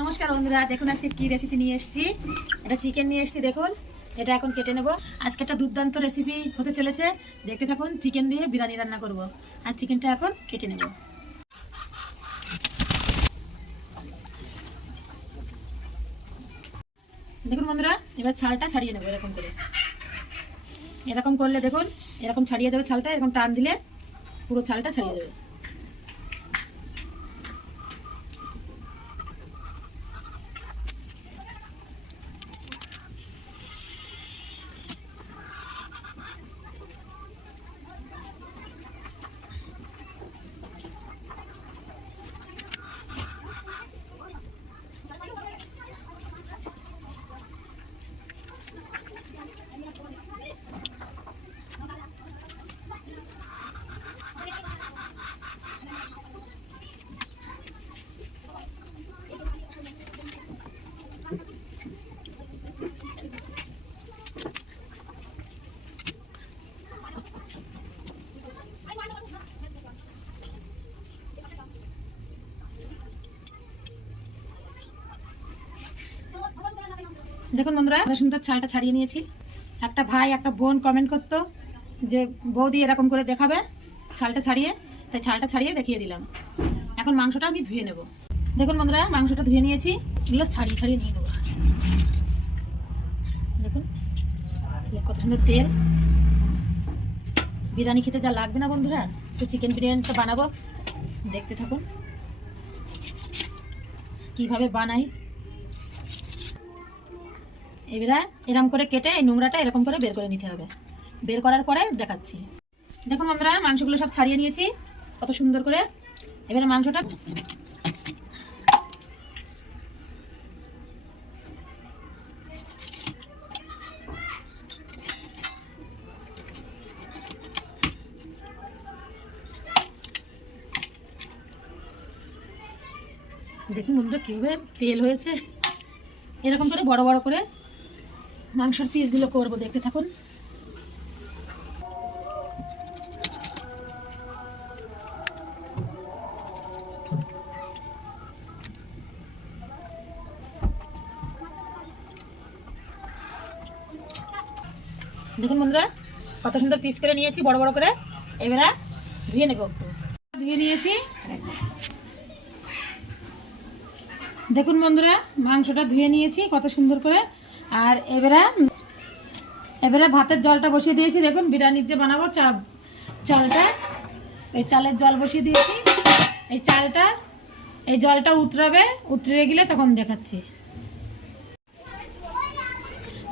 নমস্কার বন্ধুরা, দেখুন আজকে কি রেসিপি নিয়ে এসেছি। এটা চিকেন নিয়ে এসেছি, দেখুন। এটা এখন কেটে নেব। আজকে একটা দুর্দান্ত রেসিপি হতে চলেছে। দেখতে থাকুন চিকেন দিয়ে বিরিয়ানি রান্না করব। আর চিকেনটা এখন কেটে নেব। দেখুন বন্ধুরা, এবার ছালটা ছাড়িয়ে নেব এরকম করে। এরকম করলে দেখুন, এরকম ছাড়িয়ে দেবে ছালটা, এরকম টান দিলে পুরো ছালটা ছাড়িয়ে দেবে। দেখুন বন্ধুরা সুন্দর ছালটা ছাড়িয়ে নিয়েছি। একটা ভাই, একটা বোন কমেন্ট করতো যে, বৌদি এরকম করে দেখাবে ছালটা ছাড়িয়ে। তাই ছালটা ছাড়িয়ে দেখিয়ে দিলাম। এখন মাংসটা আমি ধুয়ে নেব। দেখুন বন্ধুরা, মাংসটা ধুয়ে নিয়েছি। এগুলো ছাড়িয়ে ছাড়িয়ে নিয়ে নেব। দেখুন কত সুন্দর তেল। বিরিয়ানি খেতে যা লাগবে না বন্ধুরা সে চিকেন বিরিয়ানিটা বানাবো। দেখতে থাকুন। কীভাবে বানাই এবারে এরকম করে কেটে এই নোংরাটা এরকম করে বের করে নিতে হবে। বের করার পরে দেখাচ্ছি। দেখুন বন্ধুরা, মাংসগুলো সব ছাড়িয়ে নিয়েছি, কত সুন্দর করে। এবারে মাংসটা দেখুন বন্ধুরা, কীভাবে তেল হয়েছে। এরকম করে বড় বড় করে মাংসের পিসগুলো করব, দেখতে থাকুন। দেখুন বন্ধুরা, কত সুন্দর পিস করে নিয়েছি, বড় বড় করে। এবারে ধুয়ে নেব ধুয়ে নিয়েছি। দেখুন বন্ধুরা, মাংসটা ধুয়ে নিয়েছি, কত সুন্দর করে। আর এবারে এবারে ভাতের জলটা বসিয়ে দিয়েছি। দেখুন, বিরিয়ানির যে বানাবো চা চালটা, এই চালের জল বসিয়ে দিয়েছি। এই চালটা, এই জলটা উতরাবে, উতরে গেলে তখন দেখাচ্ছি।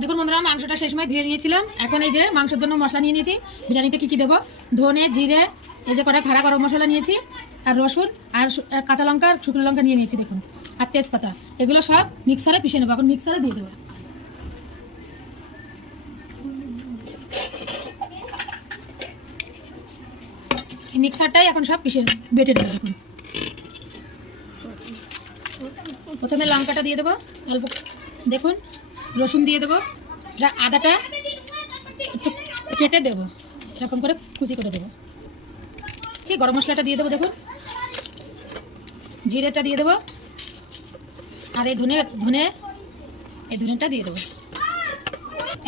দেখুন বন্ধুরা, মাংসটা সেই সময় ধুয়ে নিয়েছিলাম। এখন এই যে মাংসের জন্য মশলা নিয়ে নিয়েছি। বিরিয়ানিতে কী কী দেবো? ধনে, জিরে, এই যে কটা খাড়া গরম মশলা নিয়েছি, আর রসুন আর কাঁচা লঙ্কা, শুকনো লঙ্কা নিয়ে নিয়েছি, দেখুন। আর তেজপাতা, এগুলো সব মিক্সারে পিষে নেব। এখন মিক্সারে দিয়ে দেবো। মিক্সারটাই এখন সব পিষে বেটে দেবো দেখুন প্রথমে লঙ্কাটা দিয়ে দেবো, অল্প দেখুন, রসুন দিয়ে দেবো এটা আদাটা কেটে দেবো, এরকম করে কুচি করে দেবো। ঠিক গরম মশলাটা দিয়ে দেবো, দেখুন। জিরেটা দিয়ে দেবো, আর এই ধনে ধনে, এই ধনেটা দিয়ে দেবো।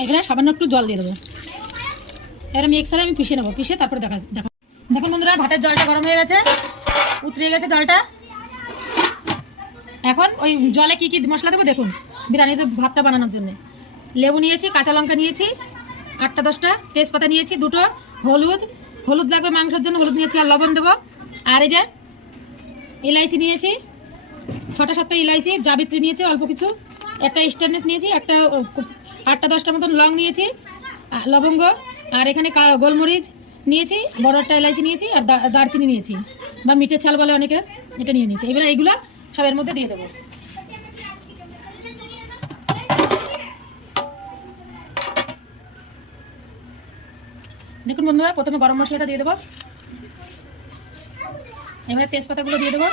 এখানে সামান্য একটু জল দিয়ে দেবো। এবার মিক্সারে আমি পিষে নেব, পিষে তারপর দেখা দেখা দেখুন বন্ধুরা, ভাতের জলটা গরম হয়ে গেছে। উতরে গেছে জলটা। এখন ওই জলে কি কি মশলা দেবো দেখুন, বিরিয়ানির ভাতটা বানানোর জন্য। লেবু নিয়েছি, কাঁচা লঙ্কা নিয়েছি, আটটা দশটা, তেজপাতা নিয়েছি দুটো, হলুদ হলুদ লাগবে মাংসের জন্য, হলুদ নিয়েছি আর লবণ দেবো। আর এই যে ইলাইচি নিয়েছি, ছটা সাতটা ইলাইচি, জাবিত্রী নিয়েছি অল্প কিছু, একটা স্টেনলেস নিয়েছি, একটা আটটা দশটা মতন লং নিয়েছি লবঙ্গ, আর এখানে গোলমরিচ নিয়েছি, বড় একটা এলাইচি নিয়েছি আর দারচিনি নিয়েছি বা মিঠে ছাল বলে অনেকে এটা নিয়ে নিয়েছি। এবারে এইগুলো সবের মধ্যে দিয়ে দেবো। দেখুন বন্ধুরা, প্রথমে গরম মশলাটা দিয়ে দেবো। এবারে তেজপাতাগুলো দিয়ে দেবো।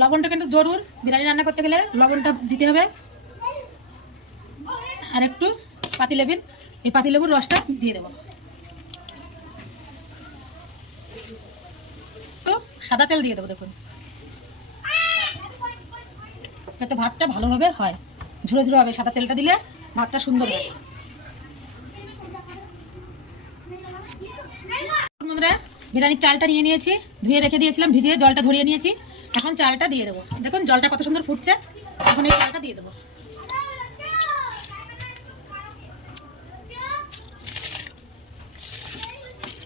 লবণটা কিন্তু জরুর, বিরিয়ানি রান্না করতে গেলে লবণটা দিতে হবে। আর একটু পাতিলেবুর এই পাতিলেবুর রসটা দিয়ে দেবো। সাদা তেল দিয়ে দেবো, দেখুন। যাতে ভাতটা ভালোভাবে হয়। ঝুরো ঝুরো হবে, সাদা তেলটা দিলে ভাতটা সুন্দর হয়। বিরিয়ানির চালটা নিয়ে নিয়েছি, ধুয়ে রেখে দিয়েছিলাম, ভিজিয়ে জলটা ধরিয়ে নিয়েছি। এখন চালটা দিয়ে দেবো। দেখুন, জলটা কত সুন্দর ফুটছে। এখন এই চালটা দিয়ে দেবো।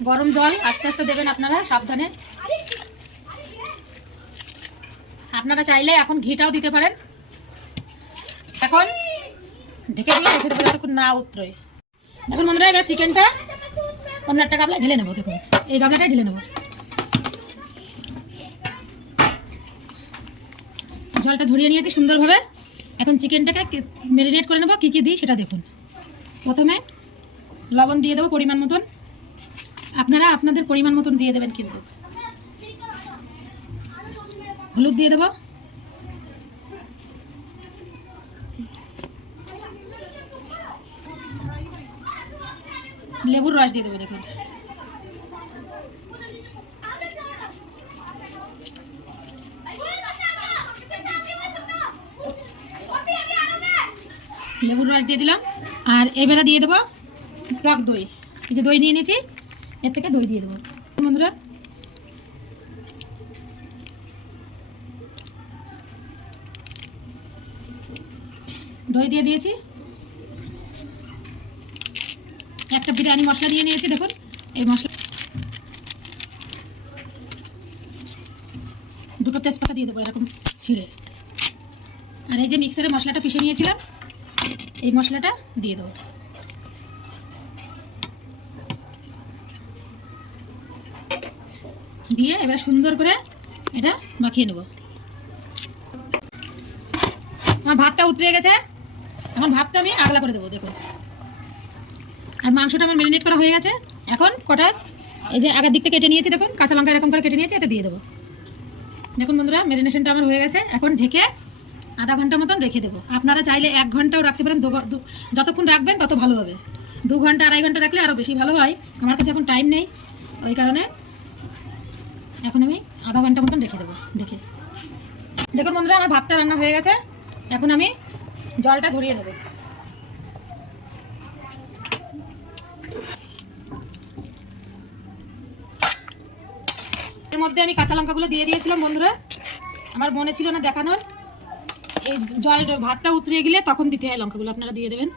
গরম জল, আস্তে আস্তে দেবেন আপনারা, সাবধানে। আপনারা চাইলে এখন ঘিটাও দিতে পারেন। এখন ঢেকে দিয়ে রেখে দেবো যতক্ষণ না উতরোয় দেখুন বন্ধুরা, এবার চিকেনটা অন্য একটা গামলা ঢেলে নেব, দেখুন। এই গামলাটাই ঢেলে নেব। জলটা ঝরিয়ে নিয়েছি সুন্দরভাবে। এখন চিকেনটাকে ম্যারিনেট করে নেব। কী কী দিই সেটা দেখুন। প্রথমে লবণ দিয়ে দেবো পরিমাণ মতন। আপনারা আপনাদের পরিমাণ মতন দিয়ে দেবেন কিন্তু। হলুদ দিয়ে দেবো। লেবুর রস দিয়ে দেবো, দেখুন। লেবুর রস দিয়ে দিলাম। আর এবারে দিয়ে দেবো টক দই। এই যে দই নিয়ে নিয়েছি। এর থেকে দই দিয়ে দেবো। বন্ধুরা, দই দিয়ে দিয়েছি। একটা বিরিয়ানি মশলা দিয়ে নিয়েছি, দেখুন। এই মশলা দুটো তেজপাতা দিয়ে দেবো এরকম ছিঁড়ে। আর এই যে মিক্সারে মশলাটা পিষে নিয়েছিলাম, এই মশলাটা দিয়ে দেবো। দিয়ে এবার সুন্দর করে এটা মাখিয়ে নেব। আমার ভাতটা উতরে গেছে। এখন ভাতটা আমি আগলা করে দেবো, দেখুন। আর মাংসটা আমার ম্যারিনেট করা হয়ে গেছে। এখন কটা, এই যে আগের দিক থেকে কেটে নিয়েছি, দেখুন, কাঁচা লঙ্কা এরকম করে কেটে নিয়েছি এটা দিয়ে দেবো। দেখুন বন্ধুরা, ম্যারিনেশনটা আমার হয়ে গেছে। এখন ঢেকে আধা ঘণ্টা মতন রেখে দেবো। আপনারা চাইলে এক ঘন্টাও রাখতে পারেন যতক্ষণ রাখবেন তত ভালো হবে। দু ঘণ্টা, আড়াই ঘণ্টা রাখলে আরও বেশি ভালো হয়। আমার কাছে এখন টাইম নেই, ওই কারণে এখন আমি আধা ঘণ্টা মতন রেখে দেবো ঢেকে দেখুন বন্ধুরা, আমার ভাতটা রান্না হয়ে গেছে। এখন আমি জলটা ঝরিয়ে নেব। এর মধ্যে আমি কাঁচা লঙ্কাগুলো দিয়ে দিয়েছিলাম বন্ধুরা। আমার মনে ছিল না দেখানোর। এই জল ভাতটা উতরে গেলে তখন দিতে হয় লঙ্কাগুলো। আপনারা দিয়ে দেবেন।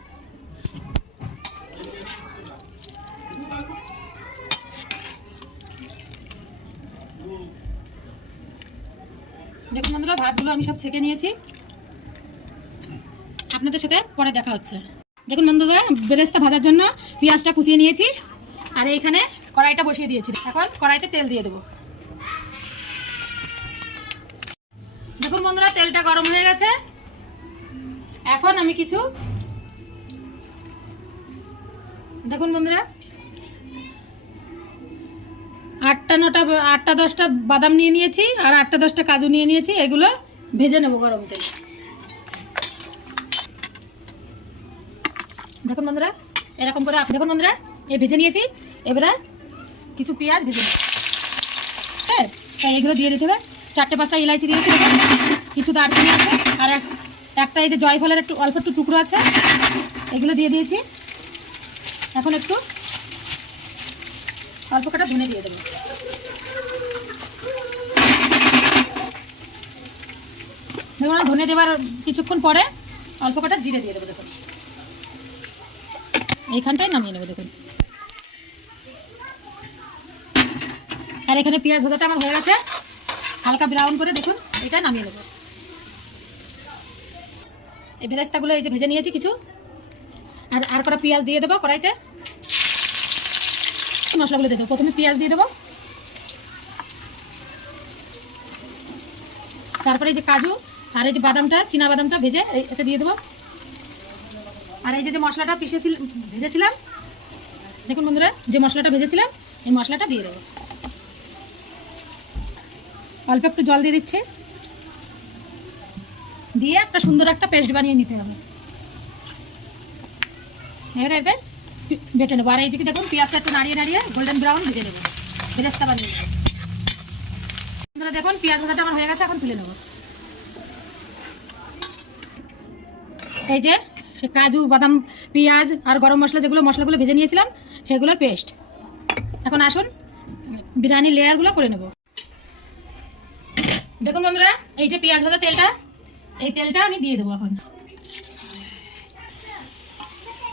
দেখুন বন্ধুরা, ভাতগুলো আমি সব ছেঁকে নিয়েছি। আপনাদের সাথে পরে দেখা হচ্ছে। দেখুন বন্ধুরা বেরেস্তা ভাজার জন্য পেঁয়াজটা কুচিয়ে নিয়েছি। আর এইখানে কড়াইটা বসিয়ে দিয়েছি। এখন কড়াইতে তেল দিয়ে দেবো। দেখুন বন্ধুরা, তেলটা গরম হয়ে গেছে। এখন আমি কিছু দেখুন বন্ধুরা আটটা নটা, আটটা দশটা বাদাম নিয়ে নিয়েছি আর আটটা দশটা কাজু নিয়ে নিয়েছি, এগুলো ভেজে নেব গরম তেল। দেখুন বন্ধুরা, এরকম করে দেখুন বন্ধুরা, এ ভেজে নিয়েছি, এবারে কিছু পেঁয়াজ ভেজে হ্যাঁ এগুলো দিয়ে দিতে হবে। চারটে পাঁচটা ইলাইচি দিয়েছি। কিছু দারচিনি আছে, আর এক একটা এই যে জয়ফলের একটু অল্প একটু টুকরো আছে, এগুলো দিয়ে দিয়েছি। এখন একটু অল্প কটা ধনে দিয়ে দেবো। দেখুন আর ধনে দেওয়ার কিছুক্ষণ পরে অল্প কটা জিরে দিয়ে দেবো দেখুন। এইখানটায় নামিয়ে নেব দেখুন। আর এখানে পেঁয়াজ ভাজাটা আমার হয়ে গেছে। হালকা ব্রাউন করে দেখুন, এটা নামিয়ে নেব। এই ভেরেস্তাগুলো এই যে ভেজে নিয়েছি কিছু। আর আর কটা পেঁয়াজ দিয়ে দেবো কড়াইতে। মশলাগুলো দিয়ে দেবো। প্রথমে পেঁয়াজ দিয়ে দেবো। তারপরে এই যে কাজু আর এই যে বাদামটা, চীনা বাদামটা ভেজে এটা দিয়ে দেবো। আর এই যে মশলাটা পিষেছিল ভেজেছিলাম, দেখুন বন্ধুরা, যে মশলাটা ভেজেছিলাম, এই মশলাটা দিয়ে দেবো। অল্প একটু জল দিয়ে দিচ্ছে। দিয়ে একটা সুন্দর একটা পেস্ট বানিয়ে নিতে হবে। এবারে বেটে নেব। আর এইদিকে দেখুন, পেঁয়াজটা একটু নাড়িয়ে নাড়িয়ে গোল্ডেন ব্রাউন ভেজে নেব। বেরেস্তা বানিয়ে নেব। দেখুন, পেঁয়াজ ভাজাটা আমার হয়ে গেছে, এখন তুলে নেব। এই যে, সে কাজু, বাদাম, পেঁয়াজ আর গরম মশলা যেগুলো, মশলাগুলো ভেজে নিয়েছিলাম, সেগুলোর পেস্ট। এখন আসুন, বিরিয়ানি লেয়ারগুলো করে নেব। দেখুন বন্ধুরা, এই যে পেঁয়াজ ভাজা তেলটা, এই তেলটা আমি দিয়ে দেবো এখন।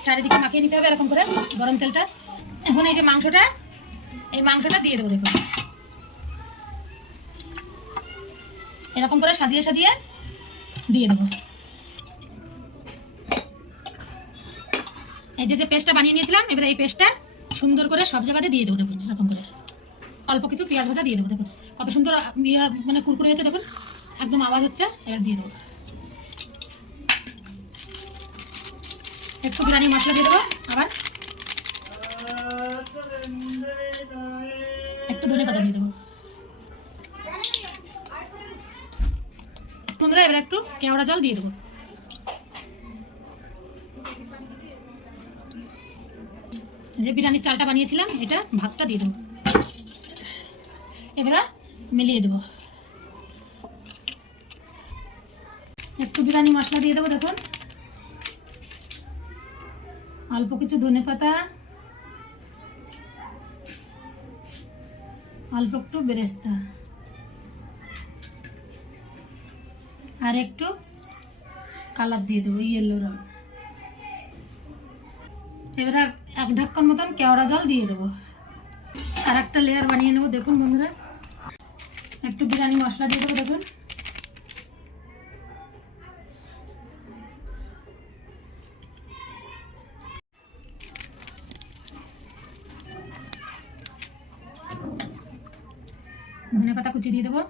চারিদিকে মাখিয়ে নিতে হবে, এরকম করে গরম তেলটা। এখন এই যে মাংসটা, এই মাংসটা দিয়ে দেবো, দেখুন। এরকম করে সাজিয়ে সাজিয়ে দিয়ে দেবো। এই যে যে পেস্টটা বানিয়ে নিয়েছিলাম, এবারে এই পেস্টটা সুন্দর করে সব জায়গাতে দিয়ে দেবো, দেখুন, এরকম করে। অল্প কিছু পেঁয়াজ ভাজা দিয়ে দেবো, দেখুন। কত সুন্দর মানে কুরকুরে হয়েছে, দেখুন। একদম আওয়াজ হচ্ছে, এবার দিয়ে দেবো। একটু বিরিয়ানি মশলা দিয়ে দেবো, আবার। একটু ধনে পাতা দিয়ে দেবো। তোমরা এবার একটু কেওড়া জল দিয়ে দেবো। যে বিরিয়ানির চালটা বানিয়েছিলাম, এটা ভাতটা দিয়ে দেবো। এবার মিলিয়ে দেবো। একটু বিরিয়ানি মশলা দিয়ে দেবো, দেখুন। অল্প কিছু ধনে পাতা, অল্প একটু বেরেস্তা, আর একটু কালার দিয়ে দেবো ইয়েলো রং। এবার এক ঢাক্কন মতন কেওড়া জল দিয়ে দেবো। আর একটা লেয়ার বানিয়ে নেব, দেখুন বন্ধুরা। একটু বিরিয়ানি মশলা দিয়ে দেবো, দেখুন। কুচি দিয়ে দেবো।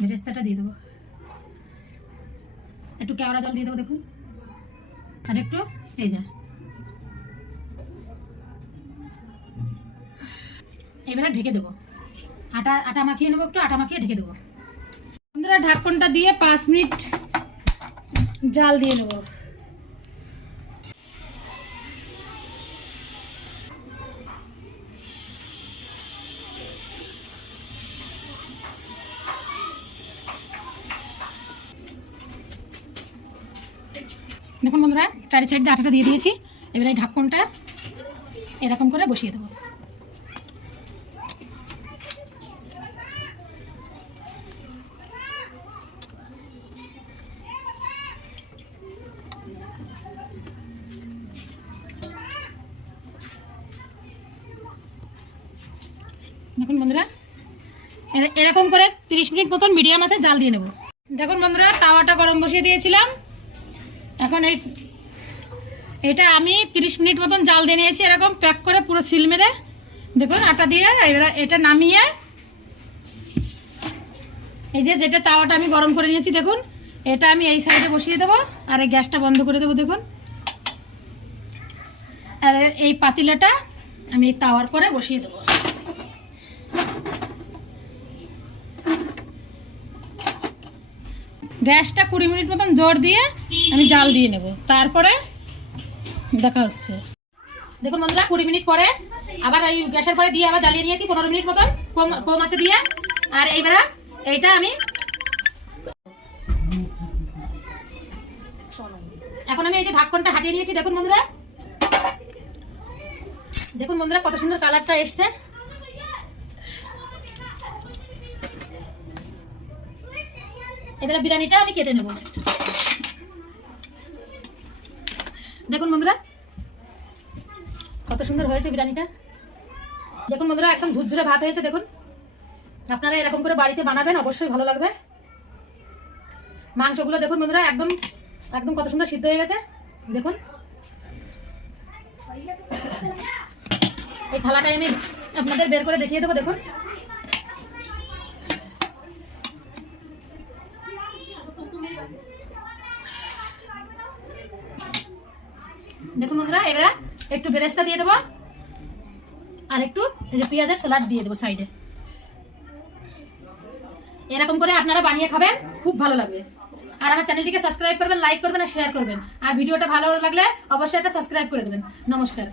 বেরেস্তাটা দিয়ে দেবো। একটু কেওড়া জল দিয়ে দেবো দেখুন। আর একটু এই যা। এবারে ঢেকে দেবো। আটা আটা মাখিয়ে নেব একটু, আটা মাখিয়ে ঢেকে দেবো। বন্ধুরা, ঢাকনটা দিয়ে পাঁচ মিনিট জাল দিয়ে নেব। দেখুন বন্ধুরা, চারি সাইড দিয়ে আটাটা দিয়ে দিয়েছি। এবার এই ঢাকনটা এরকম করে বসিয়ে দেবো। দেখুন বন্ধুরা, এর- এরকম করে তিরিশ মিনিট মতন মিডিয়াম আছে, জাল দিয়ে নেব। দেখুন বন্ধুরা, তাওয়াটা গরম বসিয়ে দিয়েছিলাম। এখন এই এটা আমি তিরিশ মিনিট মতন জাল দিয়ে নিয়েছি, এরকম প্যাক করে পুরো সিল মেরে। দেখুন, আটা দিয়ে এটা নামিয়ে এই যে যেটা তাওয়াটা আমি গরম করে নিয়েছি, দেখুন, এটা আমি এই সাইডে বসিয়ে দেবো, আর এই গ্যাসটা বন্ধ করে দেবো, দেখুন। আর এই পাতিলাটা আমি তাওয়ার পরে বসিয়ে দেবো। গ্যাসটা কুড়ি মিনিট মতন জোর দিয়ে আমি জাল দিয়ে নেব। তারপরে দেখা হচ্ছে। দেখুন বন্ধুরা, কুড়ি মিনিট পরে আবার এই গ্যাসের পরে দিয়ে আবার জ্বালিয়ে নিয়েছি, পনেরো মিনিট মতন কম কম আছে দিয়ে। আর এইবারে এইটা আমি এখন আমি এই যে ঢাকনটা হাটিয়ে নিয়েছি, দেখুন বন্ধুরা। দেখুন বন্ধুরা, কত সুন্দর কালারটা এসছে। এবারে বিরিয়ানিটা আমি কেটে নেব। দেখুন বন্ধুরা, কত সুন্দর হয়েছে বিরিয়ানিটা। দেখুন বন্ধুরা, একদম ঝুরঝুরে ভাত হয়েছে, দেখুন। আপনারা এরকম করে বাড়িতে বানাবেন, অবশ্যই ভালো লাগবে। মাংসগুলো দেখুন বন্ধুরা, একদম একদম কত সুন্দর সিদ্ধ হয়ে গেছে। দেখুন। এই থালাটাই আমি আপনাদের বের করে দেখিয়ে দেবো, দেখুন। দেখুন বন্ধুরা এবার একটু বেরেস্তা দিয়ে দেবো। আর একটু এই যে পেঁয়াজের স্যালাড দিয়ে দেবো সাইডে। এরকম করে আপনারা বানিয়ে খাবেন, খুব ভালো লাগবে। আর আমার চ্যানেলটিকে সাবস্ক্রাইব করবেন, লাইক করবেন আর শেয়ার করবেন। আর ভিডিওটা ভালো লাগলে অবশ্যই একটা সাবস্ক্রাইব করে দেবেন। নমস্কার।